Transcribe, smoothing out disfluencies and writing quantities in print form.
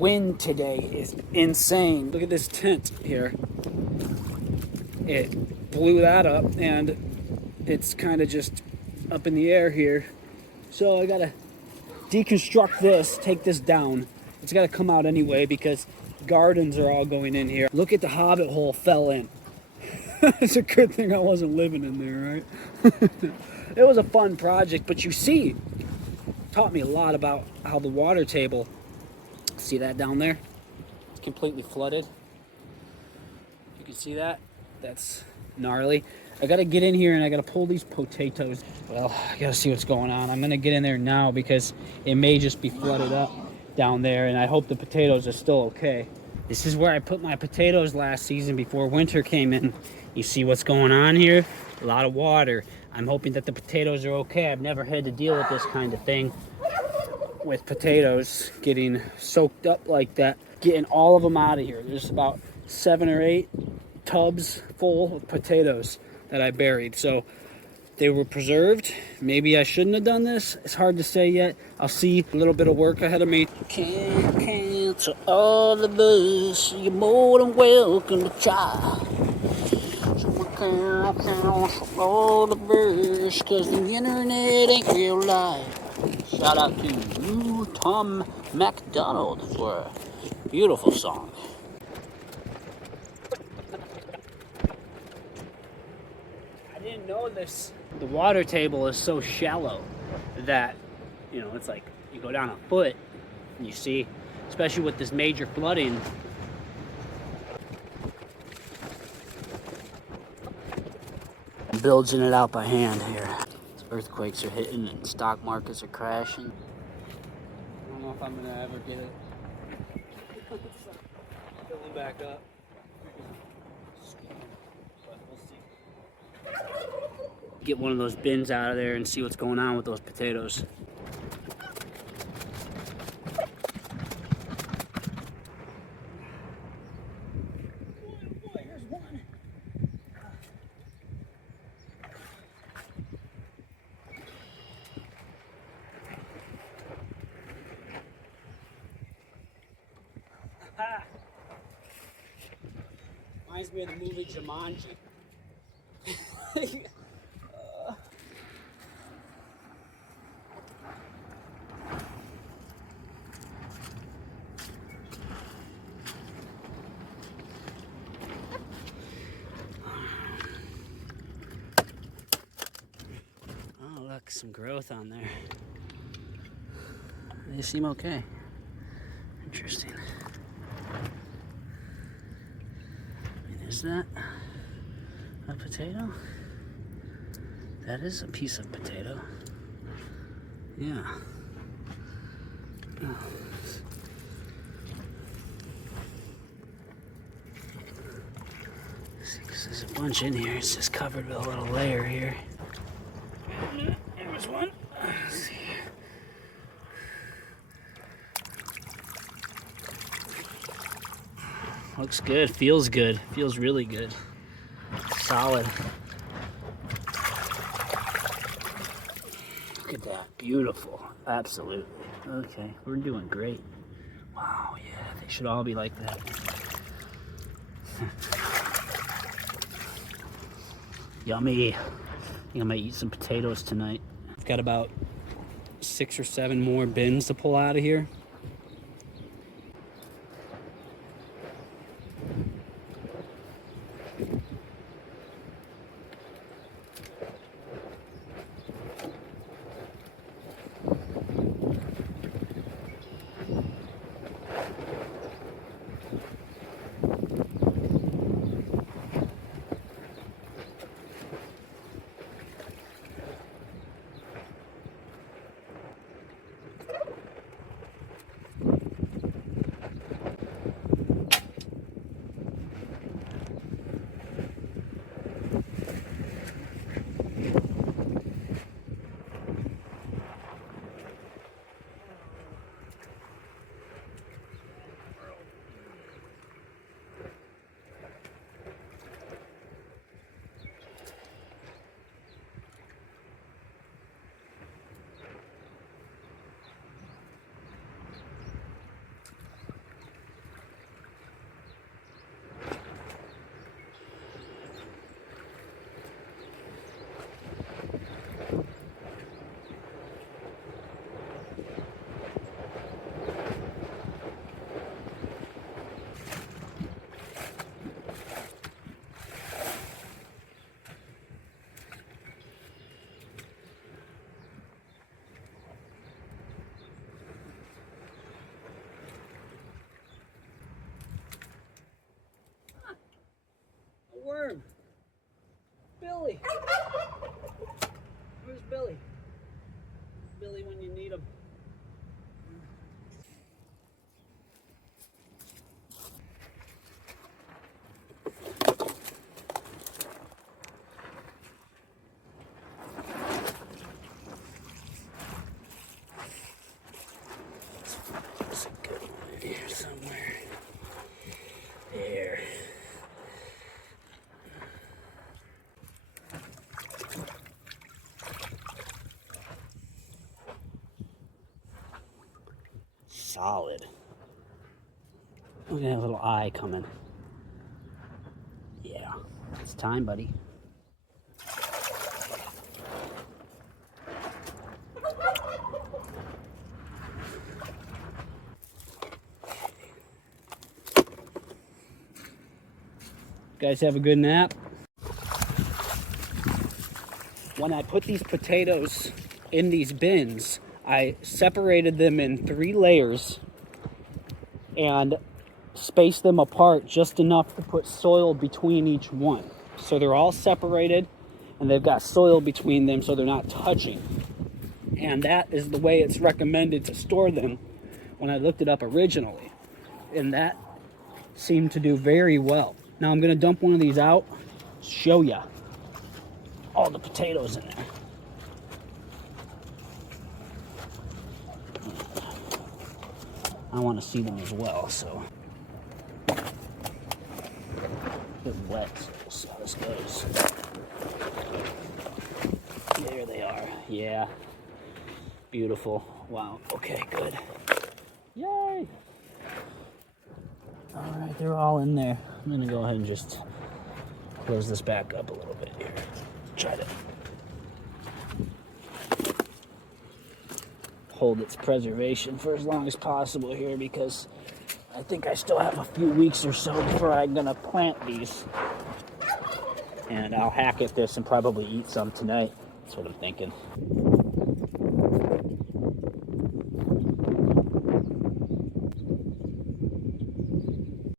wind today is insane. Look at this tent here. It blew that up and it's kind of just up in the air here. So I gotta deconstruct this, take this down. It's gotta come out anyway because gardens are all going in here. Look at the hobbit hole fell in. It's a good thing I wasn't living in there, right? It was a fun project, but you see, taught me a lot about how the water table, see that down there? It's completely flooded. You can see that? That's gnarly. I gotta get in here and I gotta pull these potatoes. Well, I gotta see what's going on. I'm gonna get in there now because it may just be flooded up down there, and I hope the potatoes are still okay. This is where I put my potatoes last season before winter came in. You see what's going on here? A lot of water. I'm hoping that the potatoes are okay. I've never had to deal with this kind of thing, with potatoes getting soaked up like that. Getting all of them out of here. There's about 7 or 8 tubs full of potatoes that I buried. So they were preserved. Maybe I shouldn't have done this. It's hard to say yet. I'll see. A little bit of work ahead of me. Can't cancel all the bus. You're more than welcome to try. So I can't cancel all the bus, cause the internet ain't real life. Shout out to you, Tom MacDonald, for a beautiful song. I didn't know this. The water table is so shallow that, you know, it's like you go down a foot and you see, especially with this major flooding. I'm building it out by hand here. Earthquakes are hitting and stock markets are crashing. I don't know if I'm gonna ever get it filling back up. But we'll see. Get one of those bins out of there and see what's going on with those potatoes. Reminds me of the movie Jumanji. Oh, look, some growth on there. They seem okay. Interesting. Is that a potato? That is a piece of potato. Yeah. Oh. See, 'cause there's a bunch in here. It's just covered with a little layer here. There was one. Let's see. Looks good, feels good, feels really good. Solid. Look at that, beautiful, absolutely. Okay, we're doing great. Wow, yeah, they should all be like that. Yummy. I think I might eat some potatoes tonight. I've got about 6 or 7 more bins to pull out of here. worm. Billy. Where's Billy? Billy when you need him. There's a good one in here somewhere. There. Solid. Look at that little eye coming. Yeah, it's time, buddy. Guys have a good nap. When I put these potatoes in these bins, I separated them in 3 layers and spaced them apart just enough to put soil between each one. So they're all separated and they've got soil between them so they're not touching. And that is the way it's recommended to store them when I looked it up originally. And that seemed to do very well. Now I'm gonna dump one of these out, show ya all the potatoes in there. I want to see them as well, so a bit wet, so we'll see how this goes. There they are. Yeah, beautiful. Wow. Okay, good. Yay! All right, they're all in there. I'm gonna go ahead and just close this back up a little bit here. Try to hold its preservation for as long as possible here because I think I still have a few weeks or so before I'm gonna plant these. And I'll hack at this and probably eat some tonight. That's what I'm thinking.